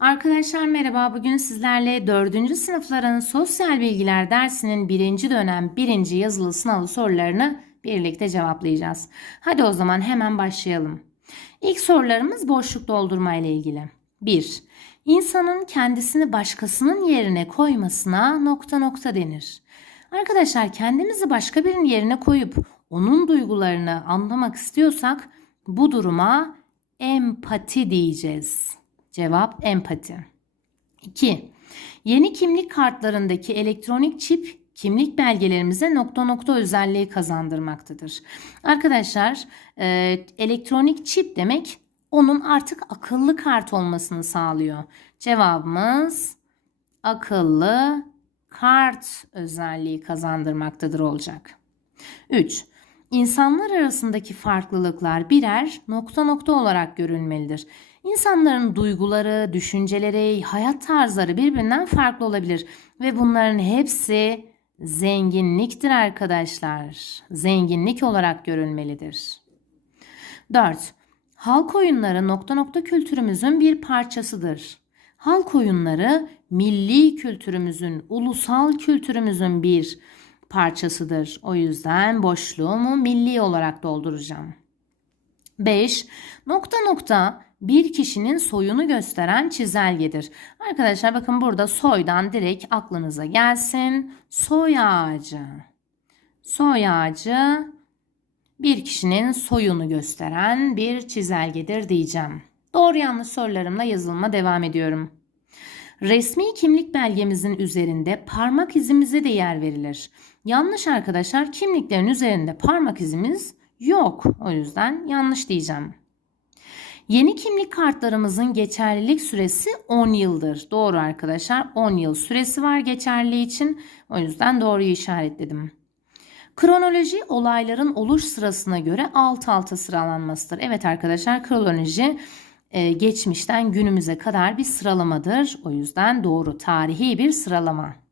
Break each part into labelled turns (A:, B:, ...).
A: Arkadaşlar merhaba. Bugün sizlerle 4. sınıfların sosyal bilgiler dersinin 1. dönem 1. yazılı sınavı sorularını birlikte cevaplayacağız. Hadi o zaman hemen başlayalım. İlk sorularımız boşluk doldurma ile ilgili. 1. İnsanın kendisini başkasının yerine koymasına nokta nokta denir. Arkadaşlar kendimizi başka birinin yerine koyup onun duygularını anlamak istiyorsak bu duruma empati diyeceğiz. Cevap empati. 2. Yeni kimlik kartlarındaki elektronik çip kimlik belgelerimize nokta nokta özelliği kazandırmaktadır. Arkadaşlar e, elektronik çip demek onun artık akıllı kart olmasını sağlıyor. Cevabımız akıllı kart özelliği kazandırmaktadır olacak. 3. İnsanlar arasındaki farklılıklar birer nokta nokta olarak görülmelidir. İnsanların duyguları, düşünceleri, hayat tarzları birbirinden farklı olabilir ve bunların hepsi zenginliktir arkadaşlar. Zenginlik olarak görülmelidir. 4. Halk oyunları nokta nokta kültürümüzün bir parçasıdır. Halk oyunları milli kültürümüzün, ulusal kültürümüzün bir parçasıdır. O yüzden boşluğumu milli olarak dolduracağım. 5. Nokta nokta bir kişinin soyunu gösteren çizelgedir. Arkadaşlar bakın burada soydan direkt aklınıza gelsin. Soy ağacı. Soy ağacı bir kişinin soyunu gösteren bir çizelgedir diyeceğim. Doğru yanlış sorularımla yazılıma devam ediyorum. Resmi kimlik belgemizin üzerinde parmak izimize de yer verilir. Yanlış arkadaşlar kimliklerin üzerinde parmak izimiz yok. O yüzden yanlış diyeceğim. Yeni kimlik kartlarımızın geçerlilik süresi 10 yıldır. Doğru arkadaşlar 10 yıl süresi var geçerli için. O yüzden doğruyu işaretledim. Kronoloji olayların oluş sırasına göre alt alta sıralanmasıdır. Evet arkadaşlar kronoloji e, geçmişten günümüze kadar bir sıralamadır. O yüzden doğru tarihi bir sıralama.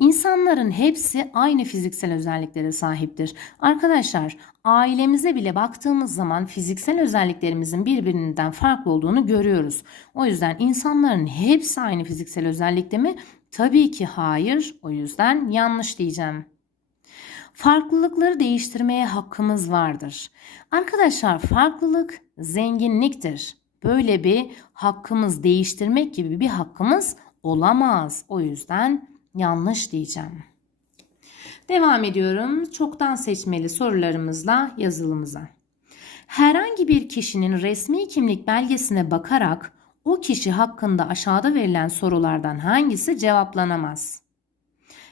A: İnsanların hepsi aynı fiziksel özelliklere sahiptir. Arkadaşlar ailemize bile baktığımız zaman fiziksel özelliklerimizin birbirinden farklı olduğunu görüyoruz. O yüzden insanların hepsi aynı fiziksel özellikte mi? Tabii ki hayır. O yüzden yanlış diyeceğim. Farklılıkları değiştirmeye hakkımız vardır. Arkadaşlar farklılık zenginliktir. Böyle bir hakkımız değiştirmek gibi bir hakkımız olamaz. O yüzden yanlış diyeceğim. Devam ediyorum çoktan seçmeli sorularımızla yazılımıza. Herhangi bir kişinin resmi kimlik belgesine bakarak o kişi hakkında aşağıda verilen sorulardan hangisi cevaplanamaz?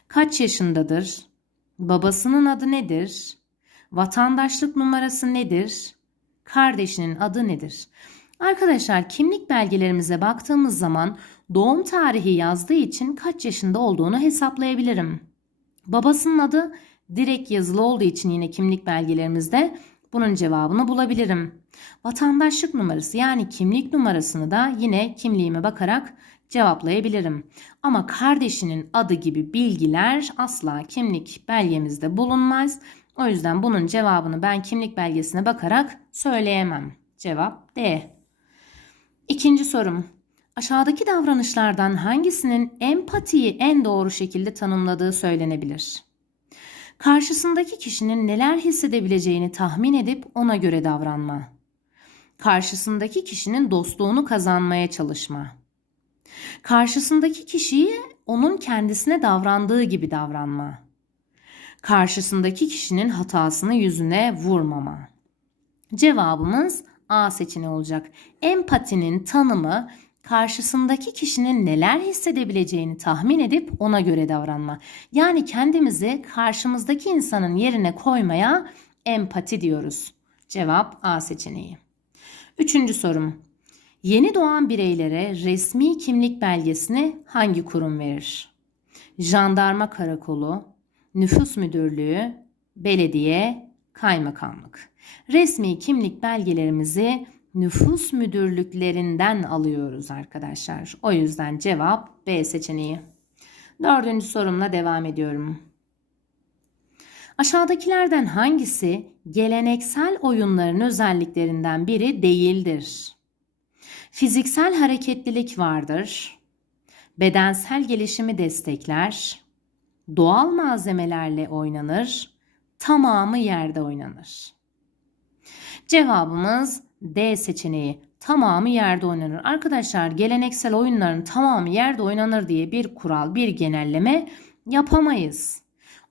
A: Kaç yaşındadır? Babasının adı nedir? Vatandaşlık numarası nedir? Kardeşinin adı nedir? Arkadaşlar kimlik belgelerimize baktığımız zaman doğum tarihi yazdığı için kaç yaşında olduğunu hesaplayabilirim. Babasının adı direkt yazılı olduğu için yine kimlik belgelerimizde bunun cevabını bulabilirim. Vatandaşlık numarası yani kimlik numarasını da yine kimliğime bakarak cevaplayabilirim. Ama kardeşinin adı gibi bilgiler asla kimlik belgemizde bulunmaz. O yüzden bunun cevabını ben kimlik belgesine bakarak söyleyemem. Cevap D. İkinci sorum. Aşağıdaki davranışlardan hangisinin empatiyi en doğru şekilde tanımladığı söylenebilir? Karşısındaki kişinin neler hissedebileceğini tahmin edip ona göre davranma. Karşısındaki kişinin dostluğunu kazanmaya çalışma. Karşısındaki kişiyi onun kendisine davrandığı gibi davranma. Karşısındaki kişinin hatasını yüzüne vurmama. Cevabımız A seçeneği olacak. Empatinin tanımı karşısındaki kişinin neler hissedebileceğini tahmin edip ona göre davranma. Yani kendimizi karşımızdaki insanın yerine koymaya empati diyoruz. Cevap A seçeneği. Üçüncü sorum. Yeni doğan bireylere resmi kimlik belgesini hangi kurum verir? Jandarma karakolu, nüfus müdürlüğü, belediye, kaymakamlık. Resmi kimlik belgelerimizi nüfus müdürlüklerinden alıyoruz arkadaşlar. O yüzden cevap B seçeneği. Dördüncü sorumla devam ediyorum. Aşağıdakilerden hangisi geleneksel oyunların özelliklerinden biri değildir? Fiziksel hareketlilik vardır. Bedensel gelişimi destekler. Doğal malzemelerle oynanır. Tamamı yerde oynanır. Cevabımız D seçeneği. Tamamı yerde oynanır. Arkadaşlar geleneksel oyunların tamamı yerde oynanır diye bir kural, bir genelleme yapamayız.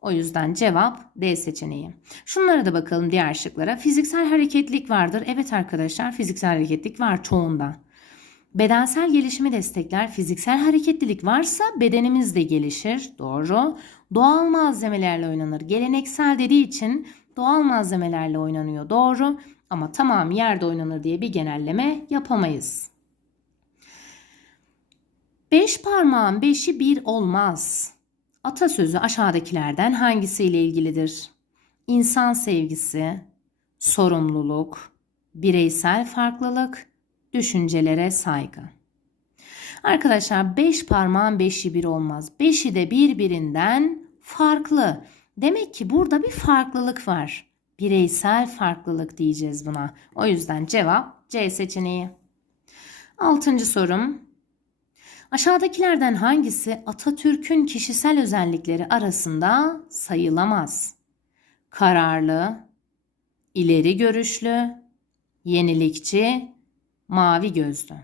A: O yüzden cevap D seçeneği. Şunlara da bakalım diğer şıklara. Fiziksel hareketlilik vardır. Evet arkadaşlar fiziksel hareketlilik var çoğunda. Bedensel gelişimi destekler. Fiziksel hareketlilik varsa bedenimiz de gelişir. Doğru. Doğal malzemelerle oynanır. Geleneksel dediği için doğal malzemelerle oynanıyor. Doğru. Ama tamam yerde oynanır diye bir genelleme yapamayız. Beş parmağın beşi bir olmaz. Atasözü aşağıdakilerden hangisiyle ilgilidir? İnsan sevgisi, sorumluluk, bireysel farklılık, düşüncelere saygı. Arkadaşlar beş parmağın beşi bir olmaz. Beşi de birbirinden farklı. Demek ki burada bir farklılık var. Bireysel farklılık diyeceğiz buna. O yüzden cevap C seçeneği. Altıncı sorum. Aşağıdakilerden hangisi Atatürk'ün kişisel özellikleri arasında sayılamaz? Kararlı, ileri görüşlü, yenilikçi, mavi gözlü.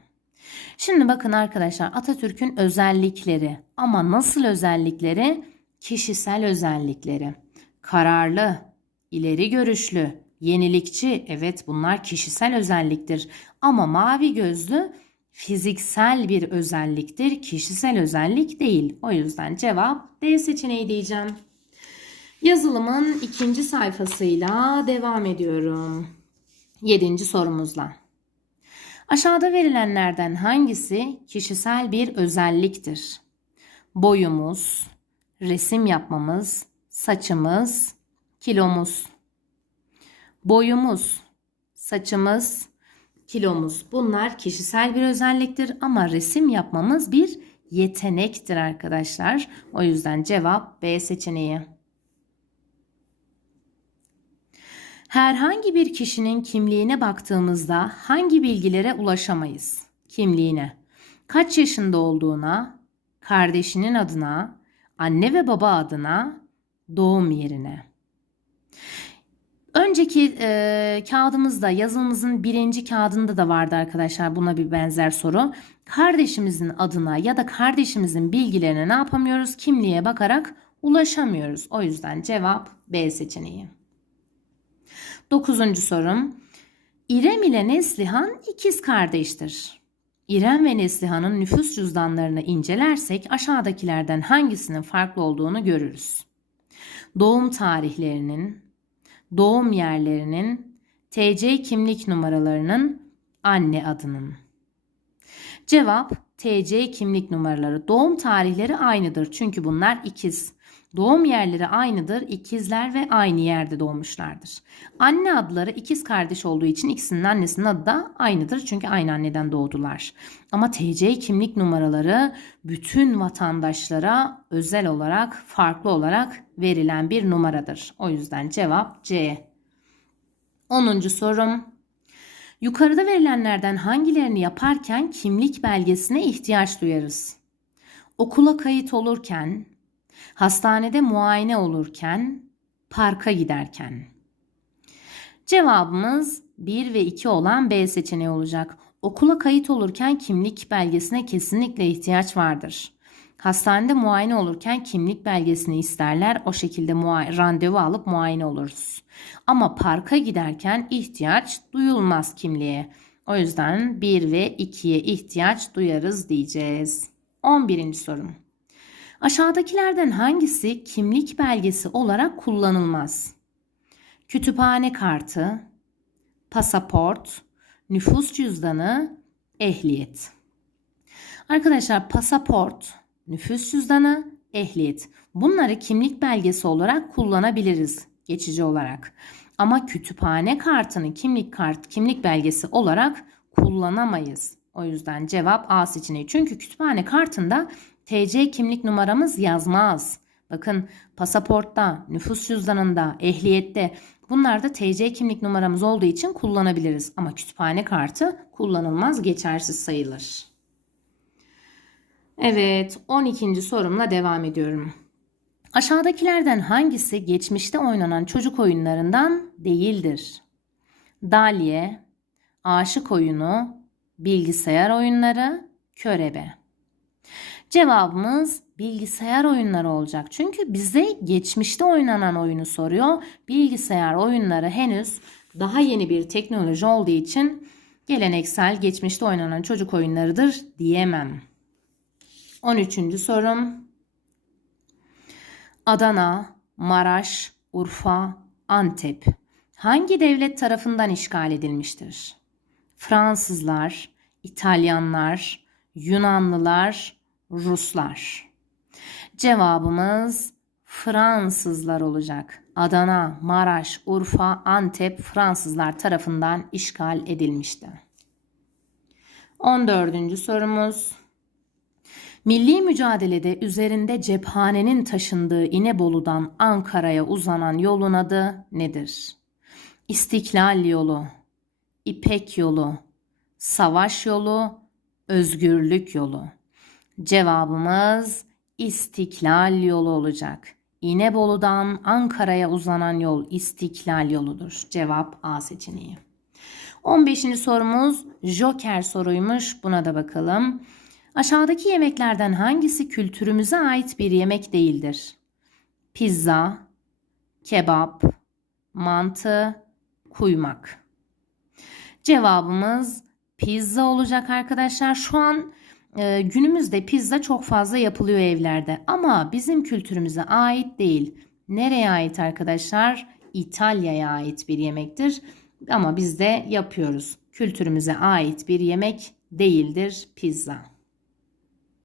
A: Şimdi bakın arkadaşlar Atatürk'ün özellikleri ama nasıl özellikleri? Kişisel özellikleri. Kararlı, ileri görüşlü, yenilikçi evet bunlar kişisel özelliktir. Ama mavi gözlü fiziksel bir özelliktir, kişisel özellik değil. O yüzden cevap D seçeneği diyeceğim. Yazılımın ikinci sayfasıyla devam ediyorum. Yedinci sorumuzla. Aşağıda verilenlerden hangisi kişisel bir özelliktir? Boyumuz, resim yapmamız, saçımız, kilomuz. Boyumuz, saçımız, kilomuz. Bunlar kişisel bir özelliktir ama resim yapmamız bir yetenektir arkadaşlar. O yüzden cevap B seçeneği. Herhangi bir kişinin kimliğine baktığımızda hangi bilgilere ulaşamayız? Kimliğine. Kaç yaşında olduğuna, kardeşinin adına, anne ve baba adına, doğum yerine. Önceki e, kağıdımızda yazımızın birinci kağıdında da vardı arkadaşlar buna bir benzer soru. Kardeşimizin adına ya da kardeşimizin bilgilerine ne yapamıyoruz? Kimliğe bakarak ulaşamıyoruz. O yüzden cevap B seçeneği. Dokuzuncu sorum. İrem ile Neslihan ikiz kardeştir. İrem ve Neslihan'ın nüfus cüzdanlarını incelersek aşağıdakilerden hangisinin farklı olduğunu görürüz. Doğum tarihlerinin, doğum yerlerinin, TC kimlik numaralarının, anne adının. Cevap TC kimlik numaraları. Doğum tarihleri aynıdır çünkü bunlar ikiz. Doğum yerleri aynıdır. İkizler ve aynı yerde doğmuşlardır. Anne adları ikiz kardeş olduğu için ikisinin annesinin adı da aynıdır. Çünkü aynı anneden doğdular. Ama TC kimlik numaraları bütün vatandaşlara özel olarak, farklı olarak verilen bir numaradır. O yüzden cevap C. 10. sorum. Yukarıda verilenlerden hangilerini yaparken kimlik belgesine ihtiyaç duyarız? Okula kayıt olurken, hastanede muayene olurken, parka giderken. Cevabımız 1 ve 2 olan B seçeneği olacak. Okula kayıt olurken kimlik belgesine kesinlikle ihtiyaç vardır. Hastanede muayene olurken kimlik belgesini isterler. O şekilde randevu alıp muayene oluruz. Ama parka giderken ihtiyaç duyulmaz kimliğe. O yüzden 1 ve 2'ye ihtiyaç duyarız diyeceğiz. 11. sorum. Aşağıdakilerden hangisi kimlik belgesi olarak kullanılmaz? Kütüphane kartı, pasaport, nüfus cüzdanı, ehliyet. Arkadaşlar pasaport, nüfus cüzdanı, ehliyet. Bunları kimlik belgesi olarak kullanabiliriz geçici olarak. Ama kütüphane kartını kimlik kart, kimlik belgesi olarak kullanamayız. O yüzden cevap A seçeneği. Çünkü kütüphane kartında TC kimlik numaramız yazmaz. Bakın pasaportta, nüfus cüzdanında, ehliyette Bunlar da TC kimlik numaramız olduğu için kullanabiliriz. Ama kütüphane kartı kullanılmaz, geçersiz sayılır. Evet, 12. sorumla devam ediyorum. Aşağıdakilerden hangisi geçmişte oynanan çocuk oyunlarından değildir? Dalye, aşık oyunu, bilgisayar oyunları, körebe. Cevabımız bilgisayar oyunları olacak. Çünkü bize geçmişte oynanan oyunu soruyor. Bilgisayar oyunları henüz daha yeni bir teknoloji olduğu için geleneksel geçmişte oynanan çocuk oyunlarıdır diyemem. 13. sorum. Adana, Maraş, Urfa, Antep hangi devlet tarafından işgal edilmiştir? Fransızlar, İtalyanlar, Yunanlılar, Ruslar. Cevabımız Fransızlar olacak. Adana, Maraş, Urfa, Antep Fransızlar tarafından işgal edilmişti. 14. sorumuz. Milli mücadelede üzerinde cephanenin taşındığı İnebolu'dan Ankara'ya uzanan yolun adı nedir? İstiklal yolu, İpek yolu, savaş yolu, özgürlük yolu. Cevabımız İstiklal yolu olacak. İnebolu'dan Ankara'ya uzanan yol İstiklal yoludur. Cevap A seçeneği. 15. sorumuz Joker soruymuş. Buna da bakalım. Aşağıdaki yemeklerden hangisi kültürümüze ait bir yemek değildir? Pizza, kebap, mantı, kuymak. Cevabımız pizza olacak arkadaşlar. Şu an e, günümüzde pizza çok fazla yapılıyor evlerde ama bizim kültürümüze ait değil. Nereye ait arkadaşlar? İtalya'ya ait bir yemektir ama biz de yapıyoruz. Kültürümüze ait bir yemek değildir pizza.